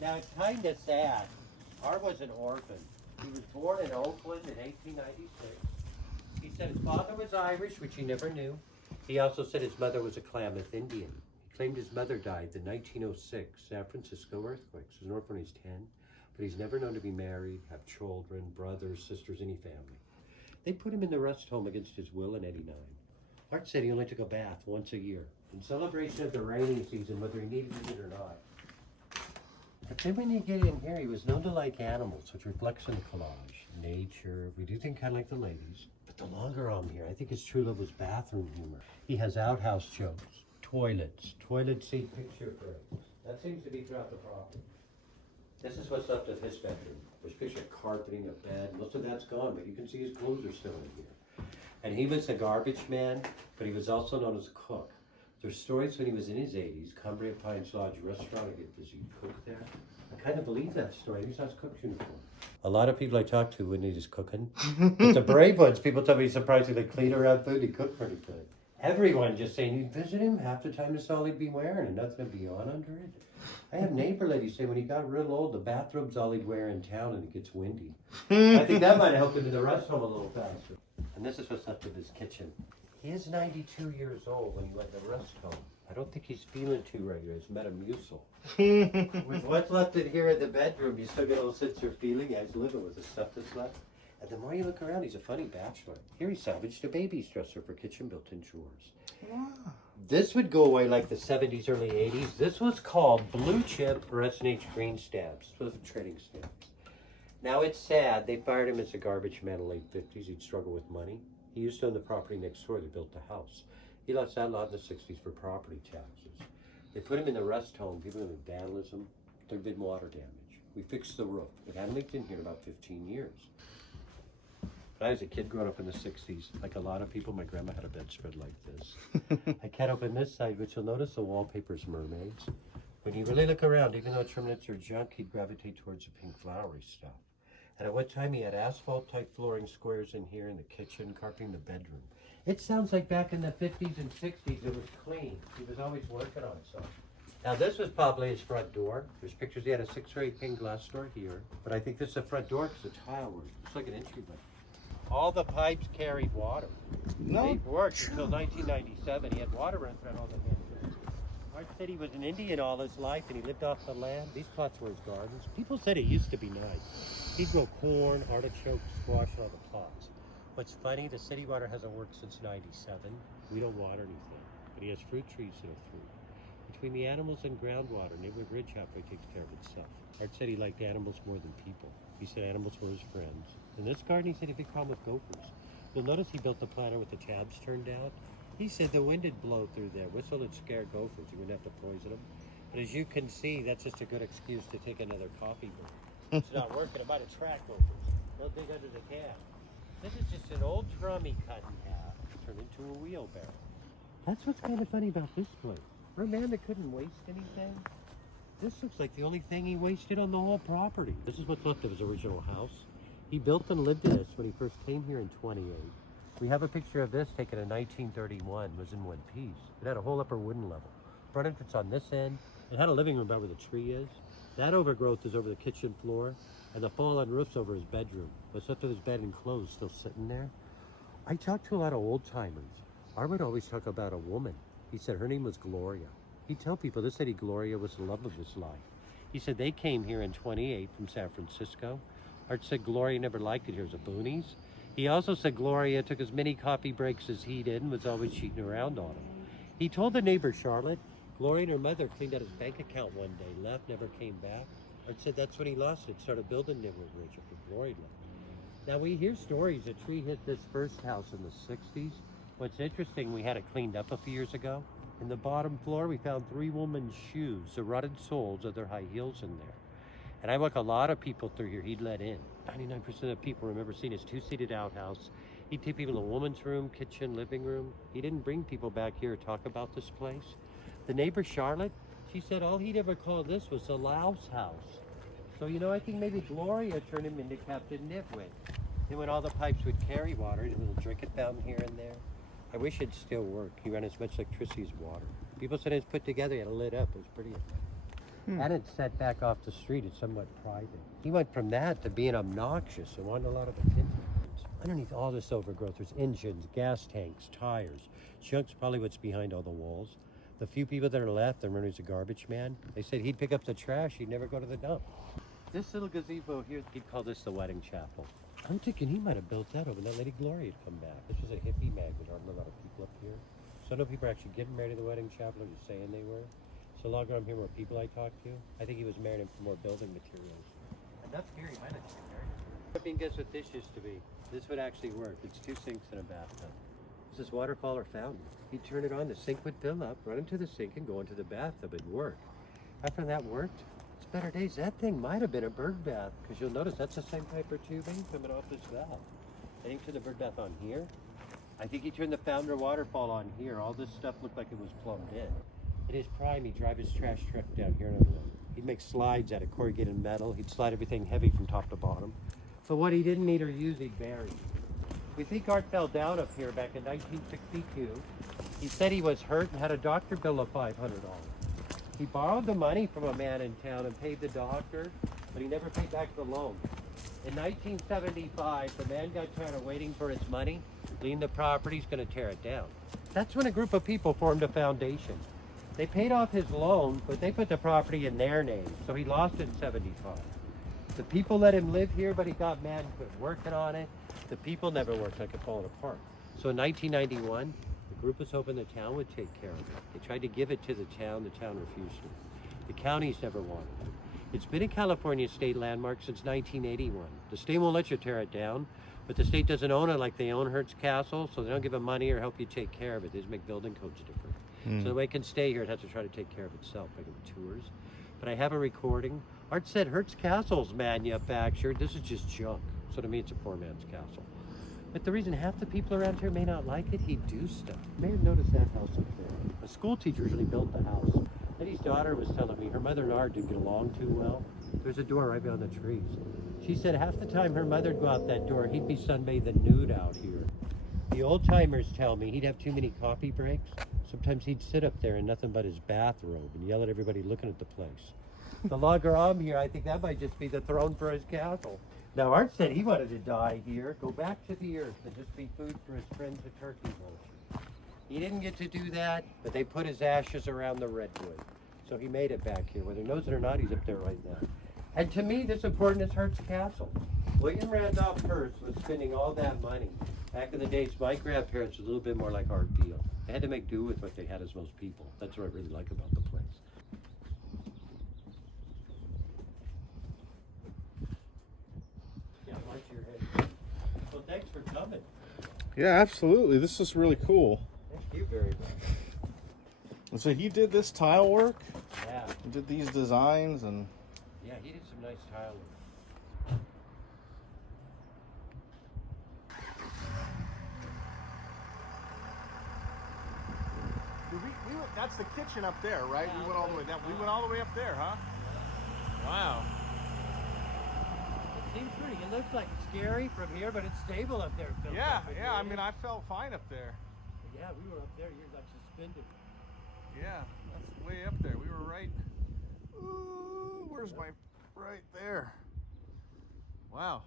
Now, it's kind of sad. Art was an orphan. He was born in Oakland in 1896. He said his father was Irish, which he never knew. He also said his mother was a Klamath Indian. He claimed his mother died the 1906 San Francisco earthquake. He was an orphan when he's 10, but he's never known to be married, have children, brothers, sisters, any family. They put him in the rest home against his will in '89. Art said he only took a bath once a year in celebration of the rainy season, whether he needed it or not. But then when you get in here, he was known to like animals, which reflects in the collage, nature. We do think kind of like the ladies. But the longer I'm here, I think his true love was bathroom humor. He has outhouse jokes, toilets, toilet seat picture frames. That seems to be throughout the property. This is what's left of his bedroom. There's picture of carpeting, a bed. Most of that's gone, but you can see his clothes are still in here. And he was a garbage man, but he was also known as a cook. There's stories when he was in his 80s, Cumbria Pines Lodge restaurant, I get busy cook there. I kind of believe that story. He's not cook's uniform. A lot of people I talk to when he's cooking, but the brave ones, people tell me he's surprisingly clean around food. He cooked pretty good. Everyone just saying you'd visit him, half the time that's all he'd be wearing and nothing would be on under it. I have neighbor ladies say when he got real old, the bathrobe's all he'd wear in town and it gets windy. I think that might have helped him in the rest home a little faster. And this is what's left of his kitchen. He is 92 years old when he went to the rest home. I don't think he's feeling too regular. It's Metamucil. With what's left in here in the bedroom, you still get a little sense of feeling. Yeah, he's living with the stuff that's left. And the more you look around, he's a funny bachelor. Here he salvaged a baby's dresser for kitchen built-in chores. Wow. This would go away like the 70s, early 80s. This was called blue chip or S&H green stamps. This was trading stamps. Now it's sad. They fired him as a garbage man in the late 50s. He'd struggle with money. He used to own the property next door. They built the house. He lost that lot in the 60s for property taxes. They put him in the rest home, people with vandalism. There'd been water damage. We fixed the roof. It hadn't leaked in here in about 15 years. When I was a kid growing up in the 60s, like a lot of people, my grandma had a bedspread like this. I can't open this side, but you'll notice the wallpaper's mermaids. When you really look around, even though it's remnants or junk, he'd gravitate towards the pink flowery stuff. And at one time he had asphalt-type flooring squares in here in the kitchen, carpeting the bedroom. It sounds like back in the 50s and 60s it was clean. He was always working on something. Now this was probably his front door. There's pictures, he had a 6 or 8 pane glass door here. But I think this is the front door because the tile work. It's like an entryway. All the pipes carried water. No. They worked until 1997. He had water running throughout all the houses. Art said he was an Indian all his life and he lived off the land. These plots were his gardens. People said it used to be nice. He'd grow corn, artichoke, squash, and all the plots. What's funny, the city water hasn't worked since '97. We don't water anything, but he has fruit trees that are fruit. Between the animals and groundwater, Neighborhood Ridge halfway takes care of itself. Art said he liked animals more than people. He said animals were his friends. In this garden, he said he had a big problem with gophers. You'll notice he built the planter with the tabs turned out. He said the wind would blow through there. Whistle would scare gophers. He wouldn't have to poison them. But as you can see, that's just a good excuse to take another coffee break. It's not working. I might attract gophers. They'll dig under the cab. This is just an old drum he cut in half, turned into a wheelbarrow. That's what's kind of funny about this place. For a man that couldn't waste anything, this looks like the only thing he wasted on the whole property. This is what's left of his original house. He built and lived in this when he first came here in '28. We have a picture of this taken in 1931. It was in one piece. It had a whole upper wooden level. Front entrance on this end. It had a living room about where the tree is. That overgrowth is over the kitchen floor, and the fallen roof's over his bedroom. What's left of his bed and clothes still sitting there. I talked to a lot of old timers. I would always talk about a woman. He said her name was Gloria. He'd tell people this lady Gloria was the love of his life. He said they came here in '28 from San Francisco. Art said Gloria never liked it here as a boonies. He also said Gloria took as many coffee breaks as he did and was always cheating around on him. He told the neighbor Charlotte, Gloria and her mother cleaned out his bank account one day, left, never came back. Art said that's when he lost it, started building Neighborhood Ridge after Gloria left. Now we hear stories a tree hit this first house in the '60s. What's interesting, we had it cleaned up a few years ago. In the bottom floor, we found 3 women's shoes, the rotted soles of their high heels in there. And I walk a lot of people through here he'd let in. 99% of people remember seeing his 2-seated outhouse. He'd take people in the woman's room, kitchen, living room. He didn't bring people back here to talk about this place. The neighbor, Charlotte, she said all he'd ever called this was the Louse House. So, you know, I think maybe Gloria turned him into Captain Nitwit. And when all the pipes would carry water, a little drinking fountain here and there. I wish it'd still work. He ran as much electricity as water. People said it was put together, he had it lit up. It was pretty. And it's set back off the street. It's somewhat private. He went from that to being obnoxious and wanted a lot of attention. Underneath all this overgrowth, there's engines, gas tanks, tires. Junk's probably what's behind all the walls. The few people that are left, the runner's a garbage man. They said he'd pick up the trash, he'd never go to the dump. This little gazebo here, he'd call this the wedding chapel. I'm thinking he might have built that over that Lady Gloria had come back. This was a hippie magnet, aren't a lot of people up here. So I know people are actually getting married to the wedding chapel or just saying they were. So longer I'm hearing more people I talked to, I think he was marrying him for more building materials. And that's scary, might not get married. I mean, guess what this used to be? This would actually work. It's 2 sinks and a bathtub. This is waterfall or fountain. He'd turn it on, the sink would fill up, run into the sink and go into the bathtub. It'd work. After that worked, it's better days. That thing might have been a bird bath, because you'll notice that's the same type of tubing coming off this valve. I think to the bird bath on here. I think he turned the fountain or waterfall on here. All this stuff looked like it was plumbed in. In his prime, he'd drive his trash truck down here. He'd make slides out of corrugated metal. He'd slide everything heavy from top to bottom. But what he didn't need or use, he'd bury. We think Art fell down up here back in 1962. He said he was hurt and had a doctor bill of $500. He borrowed the money from a man in town and paid the doctor, but he never paid back the loan. In 1975, the man got tired of waiting for his money, leaned the property, he's going to tear it down. That's when a group of people formed a foundation. They paid off his loan, but they put the property in their name, so he lost it in 75. The people let him live here, but he got mad and quit working on it. The people never worked, like it falling apart. So in 1991, the group was hoping the town would take care of it. They tried to give it to the town refused it. The counties never wanted it. It's been a California state landmark since 1981. The state won't let you tear it down, but the state doesn't own it like they own Hertz Castle, so they don't give them money or help you take care of it. They just make building codes different. So the way it can stay here, it has to try to take care of itself, making tours. But I have a recording. Art said Hertz Castle's manufactured. This is just junk. So to me, it's a poor man's castle. But the reason half the people around here may not like it, he'd do stuff. You may have noticed that house up there. A school teacher really built the house. Eddie's daughter was telling me her mother and Art didn't get along too well. There's a door right behind the trees. She said half the time her mother'd go out that door, he'd be sunbathed and nude out here. The old timers tell me he'd have too many coffee breaks. Sometimes he'd sit up there in nothing but his bathrobe and yell at everybody looking at the place. The longer I'm here, I think that might just be the throne for his castle. Now, Art said he wanted to die here, go back to the earth, and just be food for his friends at turkey vultures. He didn't get to do that, but they put his ashes around the redwood. So he made it back here. Whether he knows it or not, he's up there right now. And to me, this important is Hertz Castle. William Randolph Hearst was spending all that money. Back in the days, my grandparents were a little bit more like Art Beale. They had to make do with what they had as most people. That's what I really like about the place. Yeah, watch your head. Well, thanks for coming. Yeah, absolutely. This is really cool. Thank you very much. So he did this tile work? Yeah. He did these designs and... Yeah, he did some nice tile work. That's the kitchen up there, right? Yeah, we went all the way down. We went all the way up there, huh? Wow. It seems pretty. It looks like scary from here, but it's stable up there. Yeah, yeah. I mean, I felt fine up there. Yeah, we were up there. You're like suspended. Yeah, that's way up there. We were right. Ooh, where's my right there? Wow.